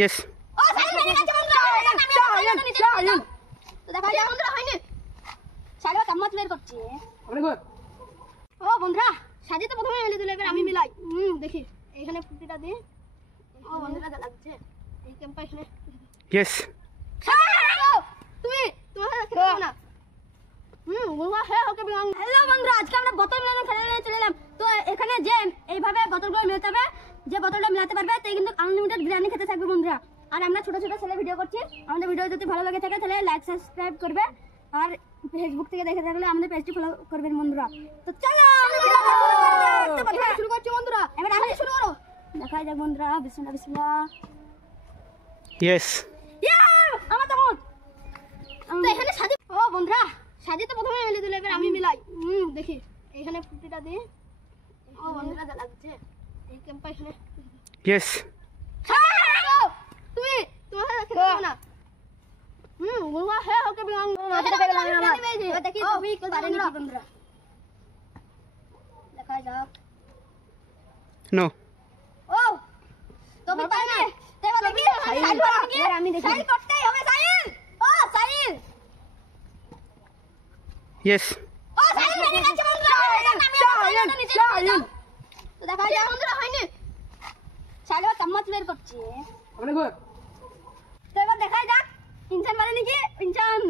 Yes. ও সাইল মেরে গেছে বন্ধুরা। তো দেখা যায় বন্ধুরা হয়নি। সাইল চামচ বের করছে। ও বন্ধুরা সাজি তো প্রথমে মেলে দিল, এবার আমি মিলাই। দেখি এখানে ফুটিটা দিই। ও বন্ধুরা যা লাগছে এই ক্যাম্পা এখানে। Yes. তুমি তোমার খেলো না। বন্ধুরা হ্যাঁ ওকে বিয়াং। হ্যালো বন্ধুরা, আজকে আমরা বোতল মেলানো খেলা চলে এলাম। তো এখানে যে এইভাবে বোতলগুলো মেলাতে হবে, যে বোতলটা মেলাতে পারবে তাই কিন্তু আনলিমিটেড বিরিয়ানি খেতে থাকবে বন্ধুরা। আর আমরা ছোট ছোট ছেলে ভিডিও করছি। আমাদের ভিডিও যদি ভালো লাগে থাকে তাহলে লাইক সাবস্ক্রাইব করবে, আর ফেসবুক থেকে দেখে থাকলে আমাদের পেজটি ফলো করবেন বন্ধুরা। তো চলো শুরু করছি বন্ধুরা, এবার আমি শুরু করো। দেখা যাক বন্ধুরা, বিসমিল্লাহ বিসমিল্লাহ। Yes. আমার তো এখানে সাজি। ও বন্ধুরা সাজি তো প্রথমে মেলে দিল, এবার আমি মিলাই। দেখি এখানে ফুটিটা দিই। ও বন্ধুরা যা লাগছে এই ক্যাম্পা এখানে। Yes. তুমি তোমার খেলো না। বন্ধুরা হ্যাঁ ওকে বিয়াং। দেখি তুমি কি পারে নাকি বন্ধুরা, দেখা যাক। No. ও তো পারে না, এবার দেখি সাইল পারে নাকি। আমি দেখি সাইল করতেই হবে। সাইল ও সাইল। Yes. ও সাইল মেরে গেছে বন্ধুরা। তো দেখা যায় বন্ধুরা হয়নি। সাইল চামচ বের করছে। তো এবার দেখা যাক ইনসান মারে নাকি। ইনসান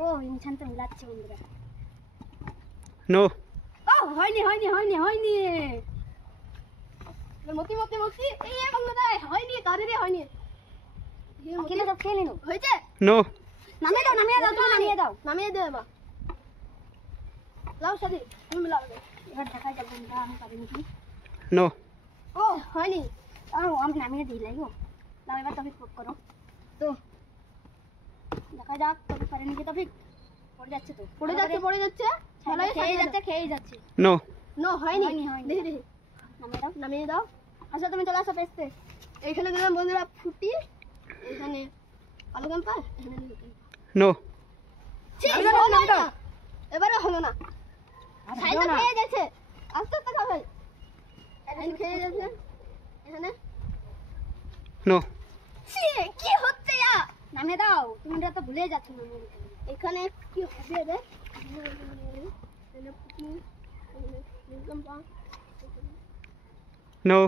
ও ইনসান তো মিলাচ্ছে বন্ধুরা। No. ও হয়নি হয়নি হয়নি হয়নি। মতি মতি মতি এই বন্ধুরা হয়নি, কারেরে হয়নি। কেন সব খেলে নো হয়েছে। No. নামিয়ে দাও নামিয়ে দাও, তুমি নামিয়ে দাও, নামিয়ে দে এবার। লাও সাদি তুমি মিলাও। এবার দেখা যাক বন্ধুরা আমি পারি নাকি। No. ও হয়নি। আমি নামিয়ে দিই লাগো। লাও এবার টপিক কোড করো। তো দেখা যাক টপিক পারে নাকি। টপিক পড়ে যাচ্ছে, তো পড়ে যাচ্ছে খেয়ে যাচ্ছে। No. নো হয়নি। দেখি দেখি নামিয়ে দাও। আচ্ছা তুমি চলে আসো পেস্তে। এইখানে দিলাম বন্ধুরা ফুটি, এখানে আলু কাম্পা, এখানে No. এবারে হলো না। সাইড খেয়ে গেছে, আস্তে আস্তে খাবে। এখানে খেয়ে গেছে, এখানে No. কি হচ্ছে ইয়া। নামিয়ে দাও, তুমি এটা তো ভুলে যাচ্ছ না। এখানে কি হবে রে। No.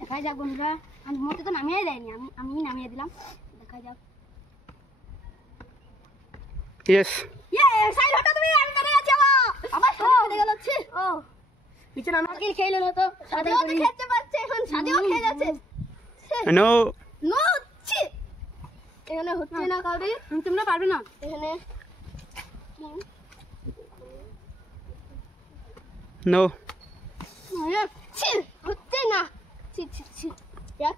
দেখা যাক বন্ধুরা, আমি মতে তো নামিয়ে দেয়নি, আমি নামিয়ে দিলাম। দেখা যাক। Yes. সাইড হটো তুমি, আমি চলে যাচ্ছি। আবার সাথে খেতে গেল। ও পিছনে আমাকে খেয়ে নিল। তো সাথেও তো খেতে পারছে, এখন সাথেও খেয়ে যাচ্ছে। No. নো ছি, এখানে হচ্ছে না কাউরি। তোমরা পারবে না। এখানে No. ছি হচ্ছে না। ছি ছি ছি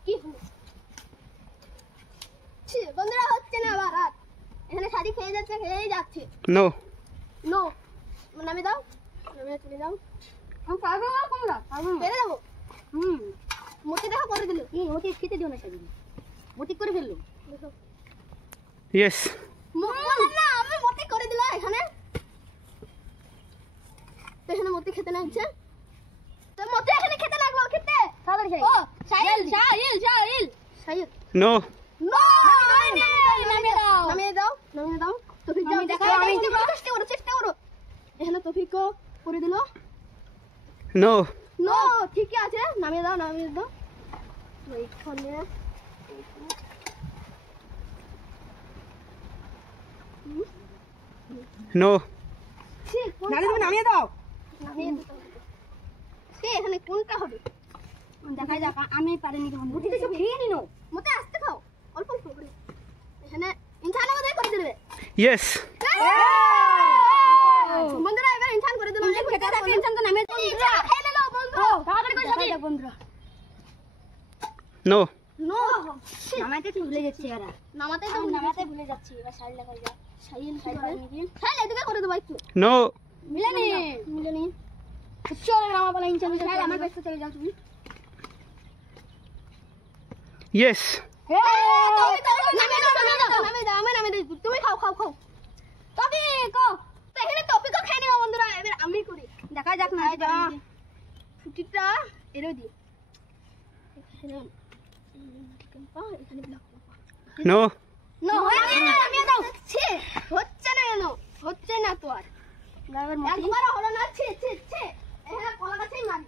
কি হলো। ছি বন্ধুরা হচ্ছে না আবার। আর এখানে শাড়ি খেয়ে যাচ্ছে। No. নো নামে দাও, নামে তুলে দাও। আমি পারবো না তোমরা, পারবো না। পেরে যাবো। মতি দেখো করে দিল। মতি খেতে দিও না, শাড়ি মতি করে ফেললো। Yes. না আমি মতি করে দিলাম এখানে। তো এখানে মতি খেতে লাগছে। তো মতি এখানে খেতে লাগলো। খেতে তাড়াতাড়ি খাই। ও সাইল সাইল সাইল সাইল। No. নো নামিয়ে দাও, নামিয়ে দাও, নামিয়ে দাও। তফিক যাও, দেখো আমি চেষ্টা করো। এখানে তফিকও করে দিল। No. নো ঠিকই আছে, নামিয়ে দাও, নামিয়ে দাও। এইখানে No. নামিয়ে দাও, নামিয়ে দাও। এখানে কোনটা হবে দেখা যাক। আমি পারিনি। মুটিতে সব খেয়ে নিনো। মতে আসতে খাও, অল্প অল্প করে। এখানে ইনসান আমাদের করে দিবে। Yes. বন্ধুরা এবার ইনসান করে দিল। খেতে থাকে ইনসান তো নামিয়ে দাও। খেয়ে নাও বন্ধু, তাড়াতাড়ি করে সাথে বন্ধুরা। No. নো নামাতে তো ভুলে যাচ্ছি। এরা নামাতে ভুলে যাচ্ছি। এবার সাইল লাগাই যা। সাইল সাইল এদিকে করে দেবো একটু। No. মিলেনি চলো নামা বলা ইনসান। আমার ব্যস্ত চলে যাও তুমি। Yes. তুমি খাও খাও খাও। টপিক তো এখানে টপিকও খেয়ে নেবো বন্ধুরা। এবার আমি করি, দেখা যাক না। ফুটিটা এরও দিই। No. নো নামিয়ে দাও ছি হচ্ছে না কেন হচ্ছে না তো আর একবার হলো না ছি ছি ছি এখানে কলা গাছেই মারি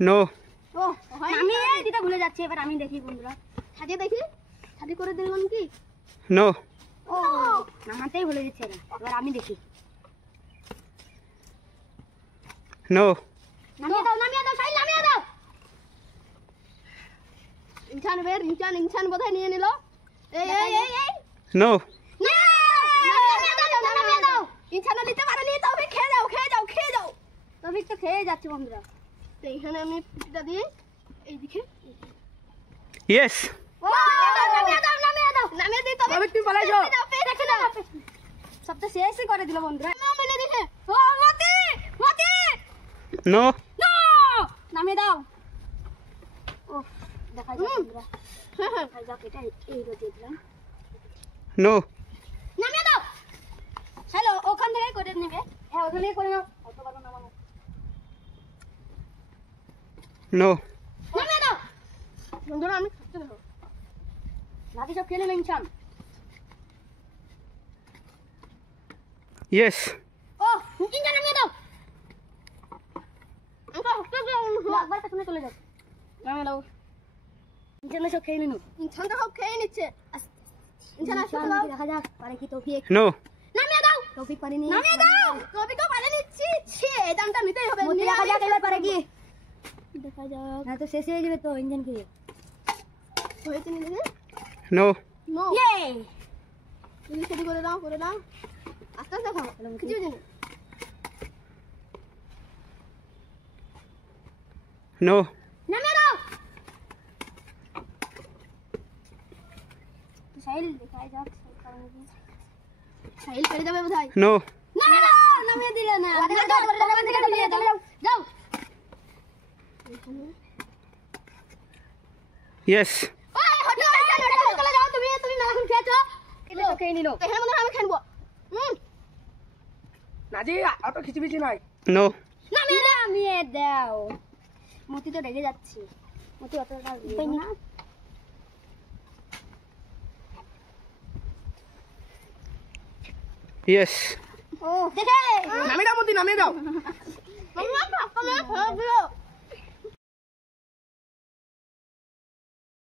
No. ও আমি এই দিটা ভুলে যাচ্ছি এবার আমি দেখি বন্ধুরা ছাদি দেখি ছাদি করে দিলাম কি No. ও নামাতেই ভুলে যাচ্ছে এবার আমি দেখি No. নামিয়ে দাও সাইল নামিয়ে দাও ইনসান কোথায় নিয়ে নিল এই এই এই এই No. না নামিয়ে দাও ইনসান নিতে পারেনি তবে খেয়ে যাও তবে তো খেয়ে যাচ্ছে বন্ধুরা তো এখানে আমি পিঠটা দিই এই দিকে Yes. ও নামিয়ে দিই তবে তুমি পালাই যাও সব তো শেষই করে দিল বন্ধুরা নামিয়ে দেখে ও মতি No. নো নামিয়ে দাও ও দেখা যাক বন্ধুরা দেখা যাক এটা এই রোদে দিলাম No. নামিয়ে দাও হ্যালো ওখান থেকে করে নেবে হ্যাঁ ওখান থেকে করে নাও অত বড় নামানো No. নামিয়ে দাও বন্ধুরা আমি খাচ্ছি না বাকি সব খেলে নিনছাম Yes. ও ইঞ্জিন নামিয়ে দাও আমরা হচ্ছে একবার পেছনে চলে যাও নামিয়ে দাও ইঞ্জিন সব খেয়ে নিন ইঞ্জিনটা সব খেয়ে নিচ্ছে ইঞ্জিন আসো দেখা যাক পারে কি তৌফিক No. নামিয়ে দাও তৌফিক পারেনি নামিয়ে দাও তৌফিকও পারে নিচ্ছি ছি এই দামটা নিতেই হবে দেখা যাক এবার পারে কি দেখা যাক না তো শেষ হয়ে যাবে তো ইঞ্জিন কি হয়েছে নি দেখে No. নো ইয়ে তুমি সেটি করে দাও আস্তে আস্তে খাও কিছু জানি No. নামিয়ে দাও সাইল দেখাই যাক সাইল পেরে যাবে বোধহয় No. নামিয়ে দাও নামিয়ে দিলে না যাও Yes. ওই হটো চলে যাও তুমি মেলাখন খেয়েছো এটা তো খেয়ে নিলো এখানে মনে হয় আমি খাবো নাজি অত খিচিবিচি নাই No. নামিয়ে দাও মতি তো রেগে যাচ্ছে মতি অত না Yes. ও দেখে নামিয়ে দাও মতি নামিয়ে দাও মাম্মা পাপা মা খাও